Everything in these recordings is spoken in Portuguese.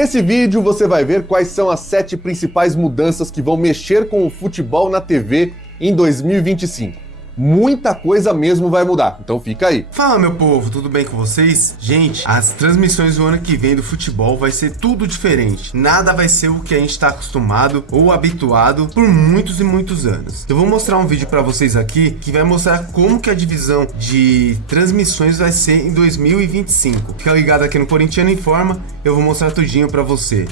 Nesse vídeo você vai ver quais são as 7 principais mudanças que vão mexer com o futebol na TV em 2025. Muita coisa mesmo vai mudar, então fica aí. Fala meu povo, tudo bem com vocês? Gente, as transmissões do ano que vem do futebol vai ser tudo diferente. Nada vai ser o que a gente está acostumado ou habituado por muitos e muitos anos. Eu vou mostrar um vídeo para vocês aqui que vai mostrar como que a divisão de transmissões vai ser em 2025. Fica ligado aqui no Corintiano Informa, eu vou mostrar tudinho para você.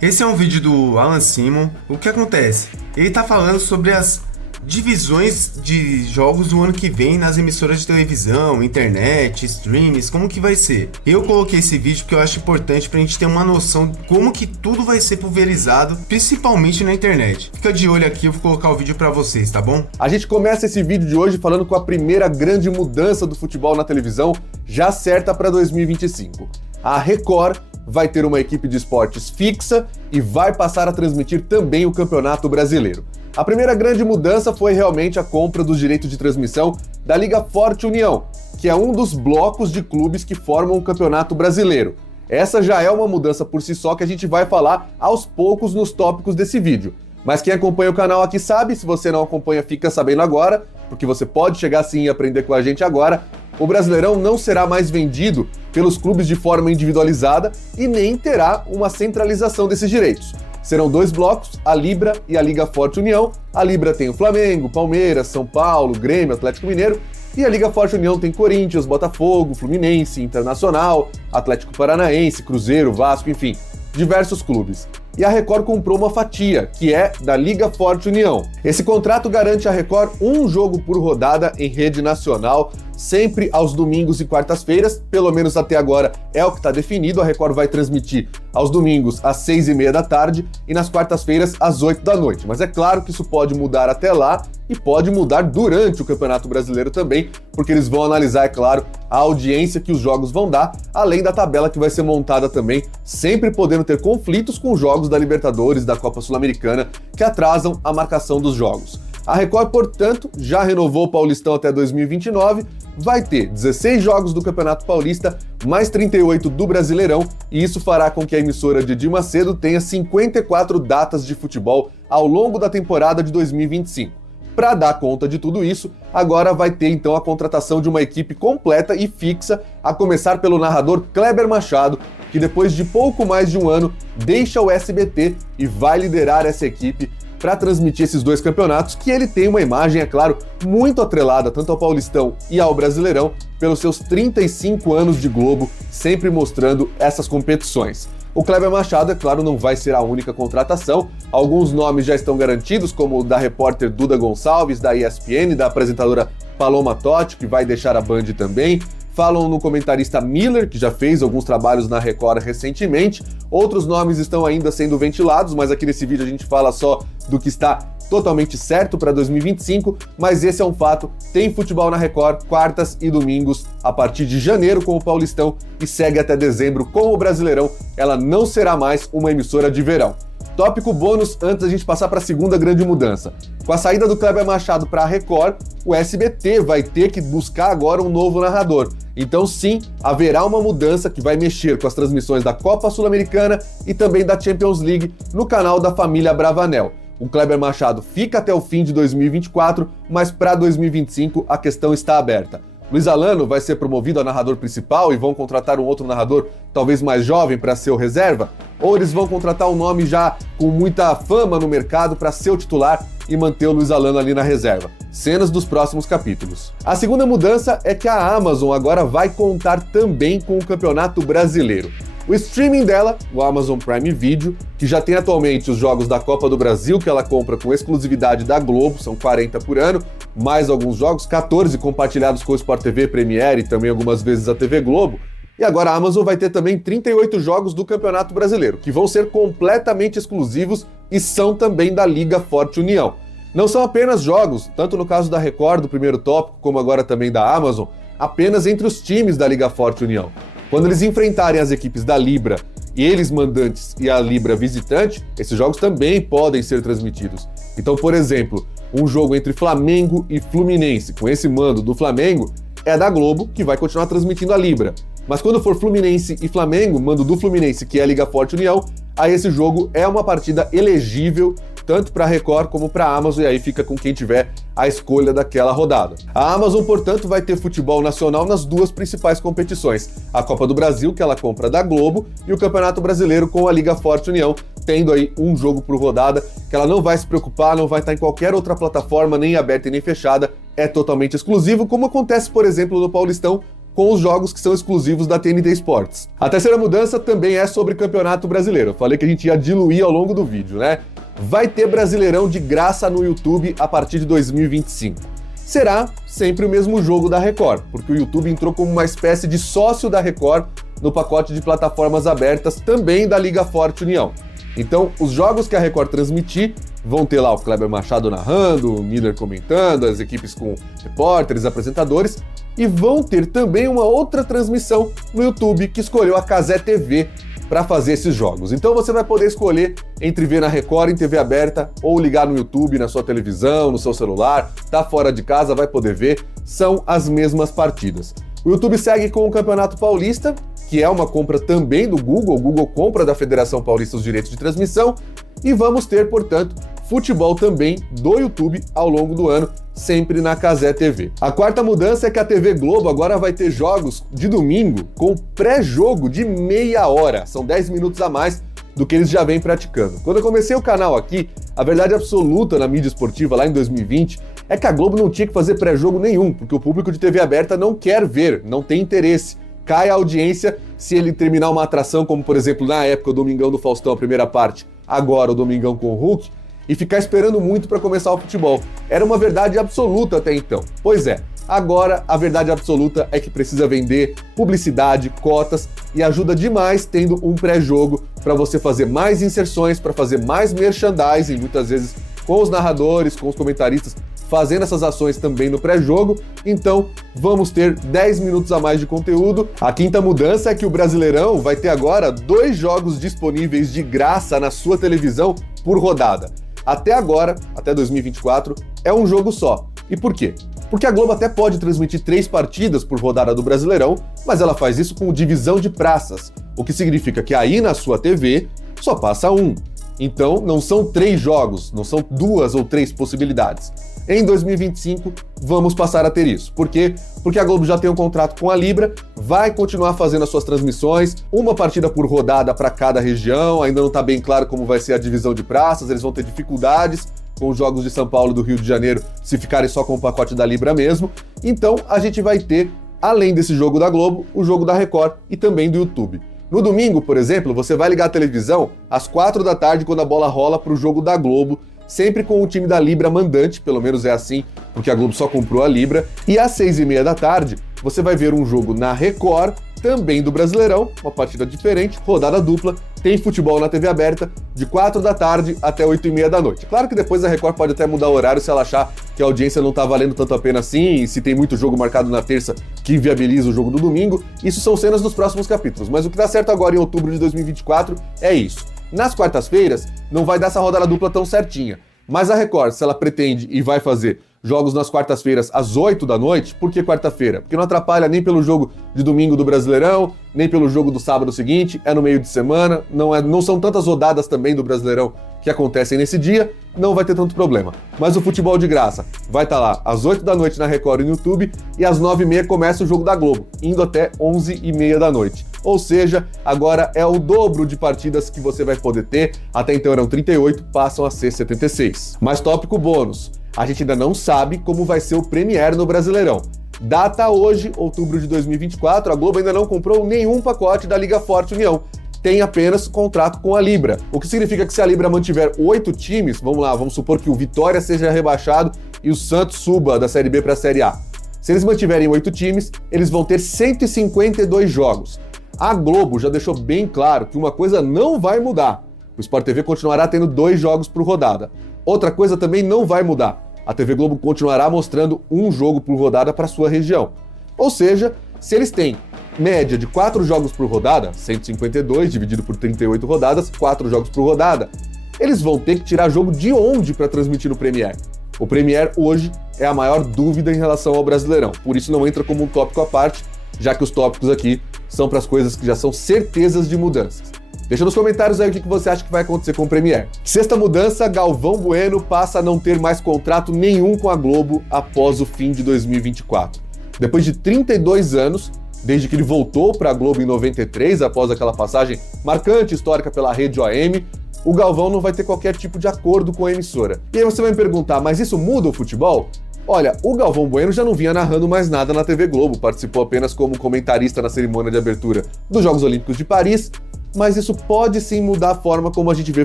Esse é um vídeo do Alan Simon. O que acontece? Ele tá falando sobre as divisões de jogos do ano que vem nas emissoras de televisão, internet, streams, como que vai ser. Eu coloquei esse vídeo porque eu acho importante pra gente ter uma noção de como que tudo vai ser pulverizado, principalmente na internet. Fica de olho aqui, eu vou colocar o vídeo pra vocês, tá bom? A gente começa esse vídeo de hoje falando com a primeira grande mudança do futebol na televisão, já certa para 2025. A Record vai ter uma equipe de esportes fixa e vai passar a transmitir também o Campeonato Brasileiro. A primeira grande mudança foi realmente a compra dos direitos de transmissão da Liga Forte União, que é um dos blocos de clubes que formam o Campeonato Brasileiro. Essa já é uma mudança por si só que a gente vai falar aos poucos nos tópicos desse vídeo. Mas quem acompanha o canal aqui sabe, se você não acompanha fica sabendo agora, porque você pode chegar sim e aprender com a gente agora. O Brasileirão não será mais vendido pelos clubes de forma individualizada e nem terá uma centralização desses direitos. Serão 2 blocos, a Libra e a Liga Forte União. A Libra tem o Flamengo, Palmeiras, São Paulo, Grêmio, Atlético Mineiro. E a Liga Forte União tem Corinthians, Botafogo, Fluminense, Internacional, Atlético Paranaense, Cruzeiro, Vasco, enfim, diversos clubes. E a Record comprou uma fatia, que é da Liga Forte União. Esse contrato garante à Record um jogo por rodada em rede nacional, sempre aos domingos e quartas-feiras, pelo menos até agora é o que está definido. A Record vai transmitir aos domingos às 6h30 da tarde e nas quartas-feiras às 8 da noite. Mas é claro que isso pode mudar até lá e pode mudar durante o Campeonato Brasileiro também, porque eles vão analisar, é claro, a audiência que os jogos vão dar, além da tabela que vai ser montada também, sempre podendo ter conflitos com os jogos da Libertadores, da Copa Sul-Americana, que atrasam a marcação dos jogos. A Record, portanto, já renovou o Paulistão até 2029, vai ter 16 jogos do Campeonato Paulista, mais 38 do Brasileirão, e isso fará com que a emissora de Edir Macedo tenha 54 datas de futebol ao longo da temporada de 2025. Para dar conta de tudo isso, agora vai ter então a contratação de uma equipe completa e fixa, a começar pelo narrador Kleber Machado, que depois de pouco mais de um ano deixa o SBT e vai liderar essa equipe para transmitir esses 2 campeonatos, que ele tem uma imagem, é claro, muito atrelada tanto ao Paulistão e ao Brasileirão, pelos seus 35 anos de Globo, sempre mostrando essas competições. O Kleber Machado, é claro, não vai ser a única contratação. Alguns nomes já estão garantidos, como o da repórter Duda Gonçalves, da ESPN, da apresentadora Paloma Totti, que vai deixar a Band também. Falam no comentarista Miller, que já fez alguns trabalhos na Record recentemente. Outros nomes estão ainda sendo ventilados, mas aqui nesse vídeo a gente fala só do que está totalmente certo para 2025, mas esse é um fato, tem futebol na Record, quartas e domingos, a partir de janeiro com o Paulistão e segue até dezembro com o Brasileirão. Ela não será mais uma emissora de verão. Tópico bônus antes da gente passar para a segunda grande mudança. Com a saída do Kleber Machado para a Record, o SBT vai ter que buscar agora um novo narrador. Então sim, haverá uma mudança que vai mexer com as transmissões da Copa Sul-Americana e também da Champions League no canal da família Bravanel. O Kleber Machado fica até o fim de 2024, mas para 2025 a questão está aberta. Luiz Alano vai ser promovido a narrador principal e vão contratar um outro narrador talvez mais jovem para ser o reserva? Ou eles vão contratar um nome já com muita fama no mercado para ser o titular e manter o Luiz Alano ali na reserva? Cenas dos próximos capítulos. A segunda mudança é que a Amazon agora vai contar também com o Campeonato Brasileiro. O streaming dela, o Amazon Prime Video, que já tem atualmente os jogos da Copa do Brasil, que ela compra com exclusividade da Globo, são 40 por ano, mais alguns jogos, 14 compartilhados com o Sport TV, Premiere e também algumas vezes a TV Globo. E agora a Amazon vai ter também 38 jogos do Campeonato Brasileiro, que vão ser completamente exclusivos e são também da Liga Forte União. Não são apenas jogos, tanto no caso da Record, do primeiro tópico, como agora também da Amazon, apenas entre os times da Liga Forte União. Quando eles enfrentarem as equipes da Libra e eles mandantes e a Libra visitante, esses jogos também podem ser transmitidos. Então, por exemplo, um jogo entre Flamengo e Fluminense, com esse mando do Flamengo, é da Globo, que vai continuar transmitindo a Libra. Mas quando for Fluminense e Flamengo, mando do Fluminense, que é a Liga Forte União, aí esse jogo é uma partida elegível, tanto para a Record como para a Amazon, e aí fica com quem tiver a escolha daquela rodada. A Amazon, portanto, vai ter futebol nacional nas duas principais competições, a Copa do Brasil, que ela compra da Globo, e o Campeonato Brasileiro com a Liga Forte União, tendo aí um jogo por rodada, que ela não vai se preocupar, não vai estar em qualquer outra plataforma, nem aberta e nem fechada, é totalmente exclusivo, como acontece, por exemplo, no Paulistão, com os jogos que são exclusivos da TNT Sports. A terceira mudança também é sobre Campeonato Brasileiro. Eu falei que a gente ia diluir ao longo do vídeo, né? Vai ter Brasileirão de graça no YouTube a partir de 2025. Será sempre o mesmo jogo da Record, porque o YouTube entrou como uma espécie de sócio da Record no pacote de plataformas abertas também da Liga Forte União. Então, os jogos que a Record transmitir vão ter lá o Kleber Machado narrando, o Miller comentando, as equipes com repórteres, apresentadores, e vão ter também uma outra transmissão no YouTube que escolheu a Cazé TV para fazer esses jogos. Então você vai poder escolher entre ver na Record em TV aberta ou ligar no YouTube, na sua televisão, no seu celular, tá fora de casa, vai poder ver, são as mesmas partidas. O YouTube segue com o Campeonato Paulista, que é uma compra também do Google, o Google compra da Federação Paulista os direitos de transmissão, e vamos ter, portanto, futebol também do YouTube ao longo do ano, sempre na Cazé TV. A quarta mudança é que a TV Globo agora vai ter jogos de domingo com pré-jogo de meia hora, são 10 minutos a mais do que eles já vêm praticando. Quando eu comecei o canal aqui, a verdade absoluta na mídia esportiva lá em 2020 é que a Globo não tinha que fazer pré-jogo nenhum, porque o público de TV aberta não quer ver, não tem interesse. Cai a audiência se ele terminar uma atração, como por exemplo na época o Domingão do Faustão, a primeira parte, agora o Domingão com o Hulk, e ficar esperando muito para começar o futebol. Era uma verdade absoluta até então. Pois é, agora a verdade absoluta é que precisa vender publicidade, cotas, e ajuda demais tendo um pré-jogo para você fazer mais inserções, para fazer mais merchandising, muitas vezes com os narradores, com os comentaristas, fazendo essas ações também no pré-jogo. Então vamos ter 10 minutos a mais de conteúdo. A quinta mudança é que o Brasileirão vai ter agora 2 jogos disponíveis de graça na sua televisão por rodada. Até agora, até 2024, é um jogo só. E por quê? Porque a Globo até pode transmitir 3 partidas por rodada do Brasileirão, mas ela faz isso com divisão de praças, o que significa que aí na sua TV só passa um. Então não são 3 jogos, não são 2 ou 3 possibilidades. Em 2025, vamos passar a ter isso. Por quê? Porque a Globo já tem um contrato com a Libra, vai continuar fazendo as suas transmissões, uma partida por rodada para cada região, ainda não está bem claro como vai ser a divisão de praças, eles vão ter dificuldades com os jogos de São Paulo e do Rio de Janeiro se ficarem só com o pacote da Libra mesmo. Então a gente vai ter, além desse jogo da Globo, o jogo da Record e também do YouTube. No domingo, por exemplo, você vai ligar a televisão às 4 da tarde quando a bola rola para o jogo da Globo, sempre com o time da Libra mandante, pelo menos é assim, porque a Globo só comprou a Libra, e às 6h30 da tarde você vai ver um jogo na Record, também do Brasileirão, uma partida diferente, rodada dupla, tem futebol na TV aberta, de 4 da tarde até 8h30 da noite. Claro que depois a Record pode até mudar o horário se ela achar que a audiência não tá valendo tanto a pena assim, e se tem muito jogo marcado na terça que inviabiliza o jogo do domingo, isso são cenas dos próximos capítulos, mas o que dá certo agora em outubro de 2024 é isso. Nas quartas-feiras, não vai dar essa rodada dupla tão certinha. Mas a Record, se ela pretende e vai fazer jogos nas quartas-feiras às 8 da noite, por que quarta-feira? Porque não atrapalha nem pelo jogo de domingo do Brasileirão, nem pelo jogo do sábado seguinte, é no meio de semana, não são tantas rodadas também do Brasileirão que acontecem nesse dia, não vai ter tanto problema. Mas o futebol de graça vai estar lá às 8 da noite na Record e no YouTube, e às 9h30 começa o jogo da Globo, indo até 11h30 da noite. Ou seja, agora é o dobro de partidas que você vai poder ter, até então eram 38, passam a ser 76. Mas tópico bônus, a gente ainda não sabe como vai ser o Premier no Brasileirão. Data hoje, outubro de 2024, a Globo ainda não comprou nenhum pacote da Liga Forte União. Tem apenas contrato com a Libra, o que significa que se a Libra mantiver 8 times, vamos supor que o Vitória seja rebaixado e o Santos suba da Série B para a Série A. Se eles mantiverem 8 times, eles vão ter 152 jogos. A Globo já deixou bem claro que uma coisa não vai mudar. O Sport TV continuará tendo 2 jogos por rodada. Outra coisa também não vai mudar. A TV Globo continuará mostrando um jogo por rodada para sua região. Ou seja, se eles têm média de 4 jogos por rodada, 152 dividido por 38 rodadas, 4 jogos por rodada, eles vão ter que tirar jogo de onde para transmitir no Premier? O Premier hoje é a maior dúvida em relação ao Brasileirão, por isso não entra como um tópico à parte, já que os tópicos aqui são para as coisas que já são certezas de mudanças. Deixa nos comentários aí o que você acha que vai acontecer com o Premier. Sexta mudança, Galvão Bueno passa a não ter mais contrato nenhum com a Globo após o fim de 2024. Depois de 32 anos, desde que ele voltou para a Globo em 93, após aquela passagem marcante histórica pela rede OM, o Galvão não vai ter qualquer tipo de acordo com a emissora. E aí você vai me perguntar, mas isso muda o futebol? Olha, o Galvão Bueno já não vinha narrando mais nada na TV Globo, participou apenas como comentarista na cerimônia de abertura dos Jogos Olímpicos de Paris, mas isso pode sim mudar a forma como a gente vê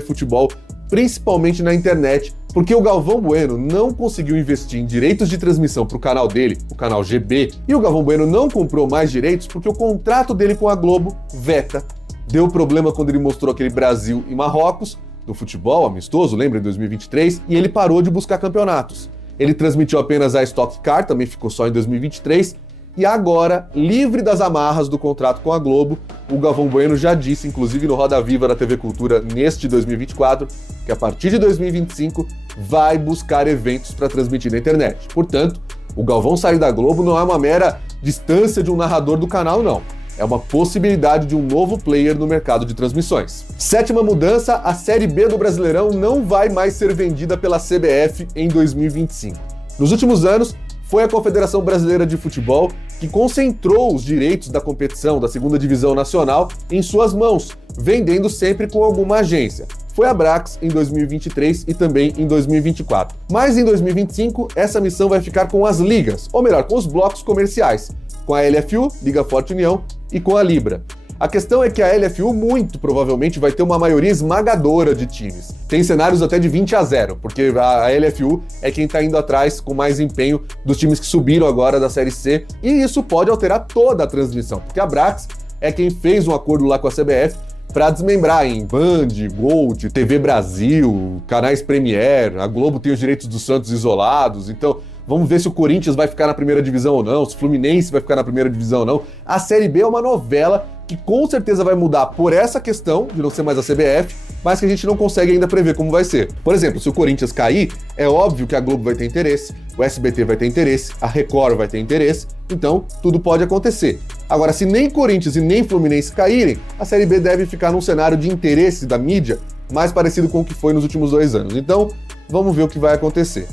futebol, principalmente na internet, porque o Galvão Bueno não conseguiu investir em direitos de transmissão para o canal dele, o canal GB, e o Galvão Bueno não comprou mais direitos porque o contrato dele com a Globo veta. Deu problema quando ele mostrou aquele Brasil e Marrocos, do futebol amistoso, lembra, em 2023, e ele parou de buscar campeonatos. Ele transmitiu apenas a Stock Car, também ficou só em 2023, e agora, livre das amarras do contrato com a Globo, o Galvão Bueno já disse, inclusive no Roda Viva da TV Cultura neste 2024, que a partir de 2025 vai buscar eventos para transmitir na internet. Portanto, o Galvão sair da Globo não é uma mera distância de um narrador do canal, não. É uma possibilidade de um novo player no mercado de transmissões. Sétima mudança, a Série B do Brasileirão não vai mais ser vendida pela CBF em 2025. Nos últimos anos, foi a Confederação Brasileira de Futebol que concentrou os direitos da competição da segunda divisão nacional em suas mãos, vendendo sempre com alguma agência. Foi a Brax em 2023 e também em 2024. Mas em 2025, essa missão vai ficar com as ligas, ou melhor, com os blocos comerciais, com a LFU, Liga Forte União, e com a Libra. A questão é que a LFU muito provavelmente vai ter uma maioria esmagadora de times. Tem cenários até de 20-0, porque a LFU é quem está indo atrás com mais empenho dos times que subiram agora da Série C, e isso pode alterar toda a transmissão, porque a Brax é quem fez um acordo lá com a CBF para desmembrar em Band, Gold, TV Brasil, canais Premier, a Globo tem os direitos dos Santos isolados, então vamos ver se o Corinthians vai ficar na primeira divisão ou não, se o Fluminense vai ficar na primeira divisão ou não. A Série B é uma novela que com certeza vai mudar por essa questão de não ser mais a CBF, mas que a gente não consegue ainda prever como vai ser. Por exemplo, se o Corinthians cair, é óbvio que a Globo vai ter interesse, o SBT vai ter interesse, a Record vai ter interesse, então tudo pode acontecer. Agora, se nem Corinthians e nem Fluminense caírem, a Série B deve ficar num cenário de interesse da mídia mais parecido com o que foi nos últimos 2 anos. Então, vamos ver o que vai acontecer.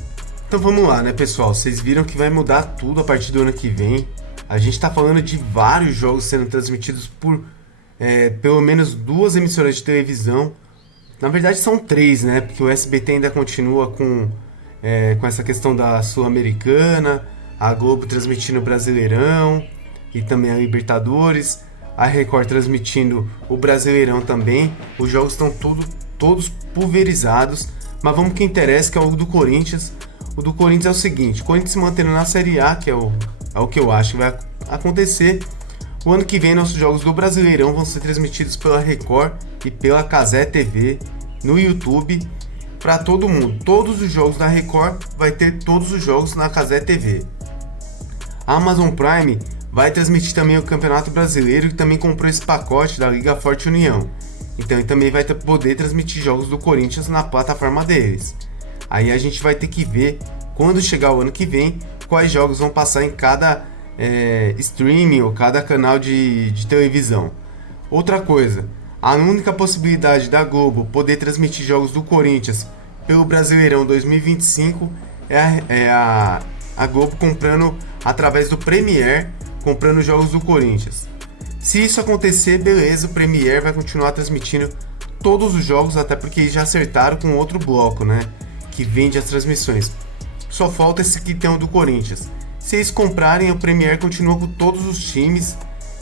Então vamos lá, né, pessoal? Vocês viram que vai mudar tudo a partir do ano que vem. A gente tá falando de vários jogos sendo transmitidos por pelo menos 2 emissoras de televisão. Na verdade são 3, né? Porque o SBT ainda continua com essa questão da Sul-Americana, a Globo transmitindo o Brasileirão e também a Libertadores, a Record transmitindo o Brasileirão também. Os jogos estão todos pulverizados, mas vamos que interessa, que é o do Corinthians. O do Corinthians é o seguinte: o Corinthians se mantendo na Série A, que é o que eu acho que vai acontecer. O ano que vem, nossos jogos do Brasileirão vão ser transmitidos pela Record e pela Cazé TV no YouTube para todo mundo. Todos os jogos da Record vai ter todos os jogos na Cazé TV. A Amazon Prime vai transmitir também o Campeonato Brasileiro, que também comprou esse pacote da Liga Forte União. Então ele também vai poder transmitir jogos do Corinthians na plataforma deles. Aí a gente vai ter que ver, quando chegar o ano que vem, quais jogos vão passar em cada streaming ou cada canal de televisão. Outra coisa, a única possibilidade da Globo poder transmitir jogos do Corinthians pelo Brasileirão 2025 é a Globo comprando através do Premier, comprando jogos do Corinthians. Se isso acontecer, beleza, o Premier vai continuar transmitindo todos os jogos, até porque eles já acertaram com outro bloco, né, que vende as transmissões. Só falta esse que tem o do Corinthians. Se eles comprarem, o Premier continua com todos os times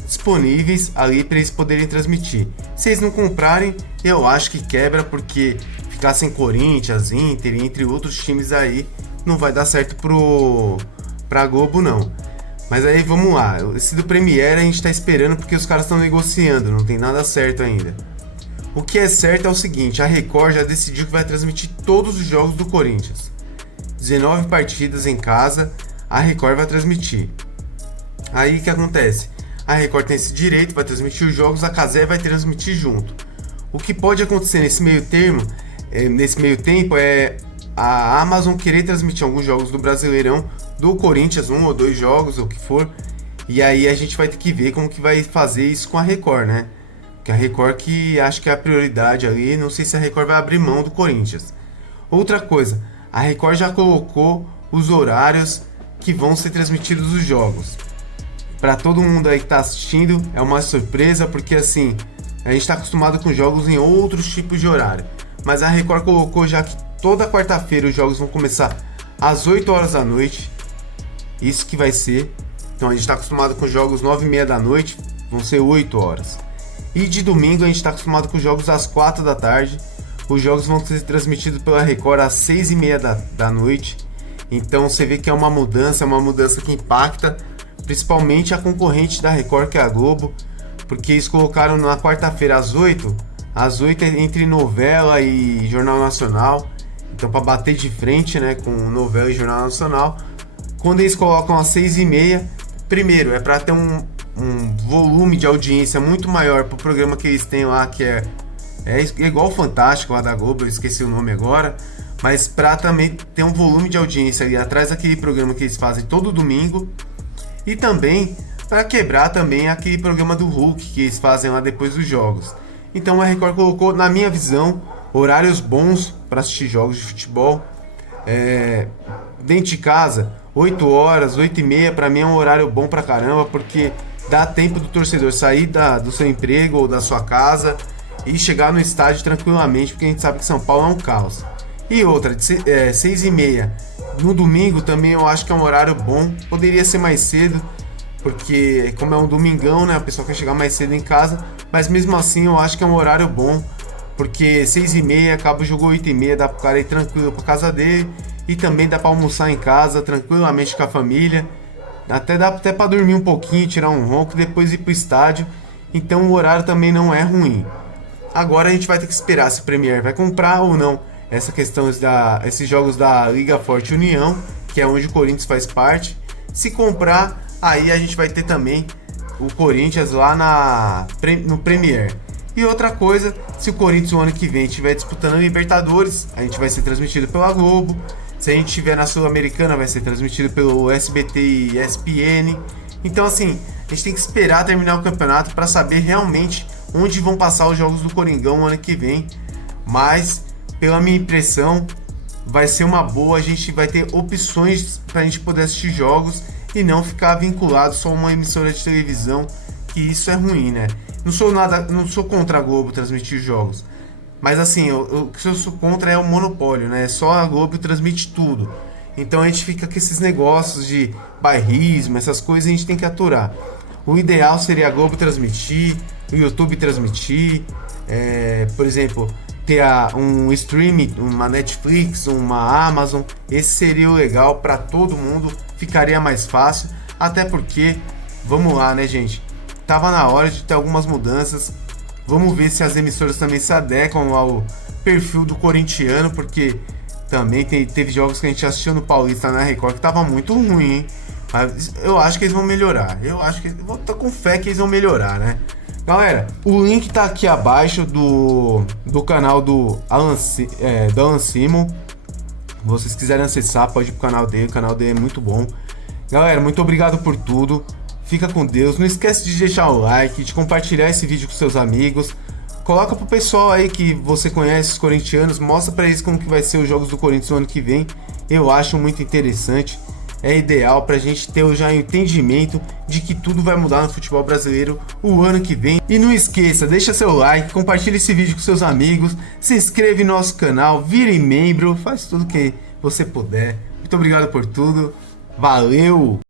disponíveis ali para eles poderem transmitir. Se eles não comprarem, eu acho que quebra, porque ficar sem Corinthians, Inter, entre outros times aí, não vai dar certo pra Globo não. Mas aí vamos lá, esse do Premier a gente tá esperando porque os caras estão negociando, não tem nada certo ainda. O que é certo é o seguinte: a Record já decidiu que vai transmitir todos os jogos do Corinthians. 19 partidas em casa, a Record vai transmitir. Aí o que acontece? A Record tem esse direito, vai transmitir os jogos, a Cazé vai transmitir junto. O que pode acontecer nesse meio tempo é a Amazon querer transmitir alguns jogos do Brasileirão, do Corinthians, 1 ou 2 jogos, ou o que for. E aí a gente vai ter que ver como que vai fazer isso com a Record, né? Que a Record que acho que é a prioridade ali, não sei se a Record vai abrir mão do Corinthians. Outra coisa, a Record já colocou os horários que vão ser transmitidos os jogos. Para todo mundo aí que tá assistindo, é uma surpresa, porque assim, a gente tá acostumado com jogos em outros tipos de horário. Mas a Record colocou já que toda quarta-feira os jogos vão começar às 8 horas da noite. Isso que vai ser. Então a gente tá acostumado com jogos 9h30 da noite, vão ser 8 horas. E de domingo a gente tá acostumado com jogos às 4 da tarde. Os jogos vão ser transmitidos pela Record às 6h30 da noite. Então você vê que é uma mudança que impacta principalmente a concorrente da Record, que é a Globo, porque eles colocaram na quarta-feira às 8 entre novela e Jornal Nacional. Então para bater de frente, né, com novela e Jornal Nacional. Quando eles colocam às 6h30, primeiro é para ter um volume de audiência muito maior pro programa que eles têm lá, que é igual o Fantástico lá da Globo, eu esqueci o nome agora, mas para também ter um volume de audiência ali atrás daquele programa que eles fazem todo domingo, e também para quebrar também aquele programa do Hulk que eles fazem lá depois dos jogos. Então a Record colocou, na minha visão, horários bons para assistir jogos de futebol. Dentro de casa, 8 horas, 8h30, para mim é um horário bom pra caramba, porque dá tempo do torcedor sair do seu emprego ou da sua casa e chegar no estádio tranquilamente, porque a gente sabe que São Paulo é um caos. E outra, 6h30 no domingo também eu acho que é um horário bom. Poderia ser mais cedo, porque como é um domingão, né, a pessoa quer chegar mais cedo em casa, mas mesmo assim eu acho que é um horário bom, porque 6h30 acaba o jogo 8h30, dá pro cara ir tranquilo pra casa dele, e também dá pra almoçar em casa tranquilamente com a família, dá até pra dormir um pouquinho, tirar um ronco e depois ir pro estádio. Então o horário também não é ruim. Agora a gente vai ter que esperar se o Premier vai comprar ou não esses jogos da Liga Forte União, que é onde o Corinthians faz parte. Se comprar, aí a gente vai ter também o Corinthians lá no Premier. E outra coisa, se o Corinthians o ano que vem estiver disputando a Libertadores, a gente vai ser transmitido pela Globo. Se a gente estiver na Sul-Americana, vai ser transmitido pelo SBT e ESPN. Então assim, a gente tem que esperar terminar o campeonato para saber realmente onde vão passar os jogos do Coringão ano que vem. Mas, pela minha impressão, vai ser uma boa. A gente vai ter opções para a gente poder assistir jogos e não ficar vinculado só a uma emissora de televisão, que isso é ruim, né? Não sou contra a Globo transmitir jogos, mas assim, o que eu sou contra é o monopólio, né? Só a Globo transmite tudo. Então a gente fica com esses negócios de bairrismo, essas coisas a gente tem que aturar. O ideal seria a Globo transmitir, o YouTube transmitir, por exemplo, ter um streaming, uma Netflix, uma Amazon. Esse seria o legal para todo mundo, ficaria mais fácil, até porque, vamos lá, né, gente? Tava na hora de ter algumas mudanças. Vamos ver se as emissoras também se adequam ao perfil do corintiano, porque também teve jogos que a gente assistiu no Paulista, na Record, que tava muito ruim, hein? Mas eu acho que eles vão melhorar. Eu vou estar com fé que eles vão melhorar, né? Galera, o link tá aqui abaixo do canal do Alan Simon. Se vocês quiserem acessar, pode ir pro canal dele. O canal dele é muito bom. Galera, muito obrigado por tudo. Fica com Deus. Não esquece de deixar o like, de compartilhar esse vídeo com seus amigos. Coloca pro pessoal aí que você conhece, os corintianos. Mostra pra eles como que vai ser os jogos do Corinthians no ano que vem. Eu acho muito interessante. É ideal pra gente ter já o entendimento de que tudo vai mudar no futebol brasileiro o ano que vem. E não esqueça, deixa seu like, compartilha esse vídeo com seus amigos, se inscreve no nosso canal, vire membro, faz tudo que você puder. Muito obrigado por tudo. Valeu!